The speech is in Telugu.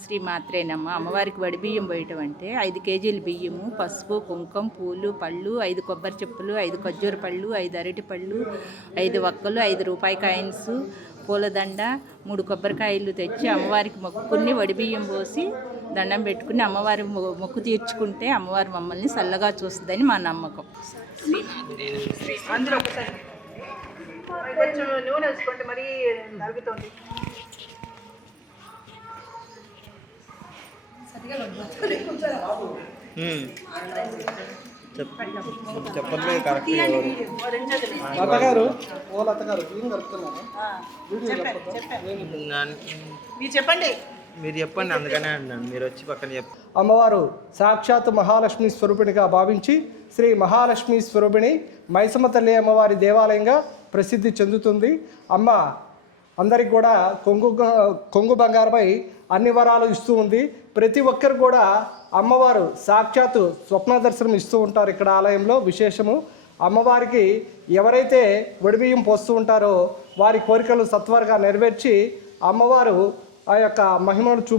శ్రీ మాత్రేనమ్మ అమ్మవారికి వడి బియ్యం పోయటం అంటే ఐదు కేజీలు బియ్యము పసుపు కుంకుమ పూలు పళ్ళు ఐదు కొబ్బరి చెప్పులు ఐదు ఖర్జూర పళ్ళు ఐదు అరటి పళ్ళు ఐదు వక్కలు ఐదు రూపాయి కాయిన్స్ పూలదండ మూడు కొబ్బరికాయలు తెచ్చి అమ్మవారికి మొక్కుని వడి బియ్యం పోసి దండం పెట్టుకుని అమ్మవారి మొక్కు తీర్చుకుంటే అమ్మవారు మమ్మల్ని చల్లగా చూస్తుందని మా నమ్మకం. ఒకసారి కొంచెం నూనె వేసుకోండి మరీ చెప్పట్లేదు కరెక్ట్ ఓ మీరు చెప్పండి. మీరు చెప్పండి అందుకనే అన్నాను. మీరు వచ్చి పక్కన చెప్పండి అమ్మవారు సాక్షాత్ మహాలక్ష్మి స్వరూపిణిగా భావించి శ్రీ మహాలక్ష్మి స్వరూపిణి మైసమ్మ తల్లి అమ్మవారి దేవాలయంగా ప్రసిద్ధి చెందుతుంది. అమ్మ అందరికి కూడా కొంగు కొంగు బంగారమై అన్ని వరాలు ఇస్తూ ఉంది. ప్రతి ఒక్కరు కూడా అమ్మవారు సాక్షాత్తు స్వప్న దర్శనం ఇస్తూ ఉంటారు ఇక్కడ ఆలయంలో. విశేషము అమ్మవారికి ఎవరైతే వడిబియ్యం పోస్తూ ఉంటారో వారి కోరికలు సత్వరగా నెరవేర్చి అమ్మవారు ఆ యొక్క మహిమను చూపు